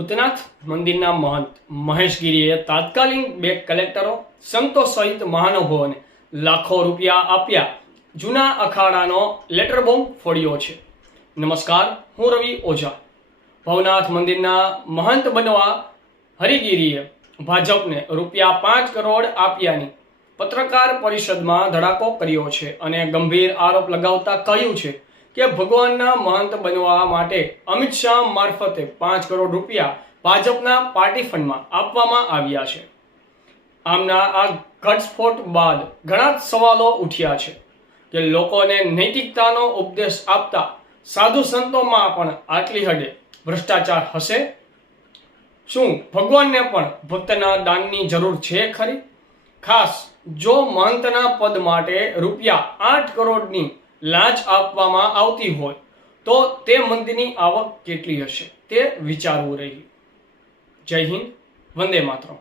ભૂતનાથ મંદિરના મહંત મહેશગીરીએ તાત્કાલિક 2 કલેક્ટરો સંતો સહિત મહાનુભાવોને લાખો રૂપિયા આપ્યા જૂના અખાડાનો લેટર બોમ્બ ફોડ્યો છે। નમસ્કાર, હું રવિ ઓઝા। ભવનાથ મંદિરના મહંત બનવા હરિગીરીએ ભાજપને રૂપિયા 5 કરોડ આપ્યાની પત્રકાર પરિષદમાં ધડાકો કર્યો છે અને ગંભીર આરોપ લગાવતા કહ્યું છે કે ભગવાનના મહંત બનવા માટે અમિત શાહ મારફતે 5 કરોડ રૂપિયા ભાજપના પાર્ટી ફંડમાં આપવામાં આવ્યા છે। આમના આ ઘટસ્ફોટ બાદ ઘણા સવાલો ઉઠ્યા છે કે લોકોને નૈતિકતાનો ઉપદેશ આપતા સાધુ સંતોમાં પણ આટલી હદે ભ્રષ્ટાચાર હશે? શું ભગવાનને પણ ભક્તના દાનની જરૂર છે ખરી? ખાસ જો મહંતના પદ માટે રૂપિયા 8 કરોડની લાંચ આપવામાં આવતી હોય તો તે મંદિરની આવક કેટલી હશે તે વિચારવું રહ્યું। જય હિન્દ, વંદે માતરમ।